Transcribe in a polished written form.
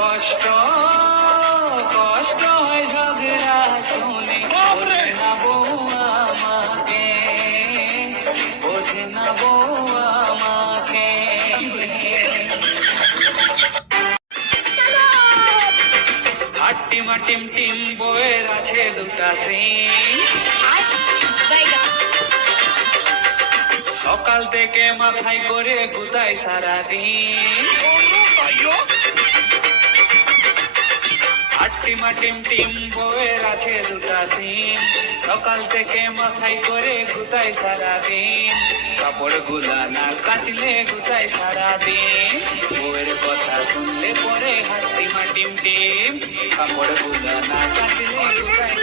কষ্ট কষ্ট হয় ঝগড়া শুনে বোঝে না বউ আমাকে, বোঝে না বউ আমাকে। হাট্টিমা টিম টিম বউয়ের আছে দুটা সিং, সকাল থেকে মাথায় করে গুতায় সারাদিন। হাট্টিমা টিম টিম বউয়ের আছে দুটা সিং, সকাল থেকে মাথায় করে গুতায় সারাদিন। কাপড় গুলা না কাচলে গুতায় সারাদিন, বউয়ের কথা শুনলে পরে হাট্টিমা টিম টিম, কাপড় গুলা না কাচলে গুতায়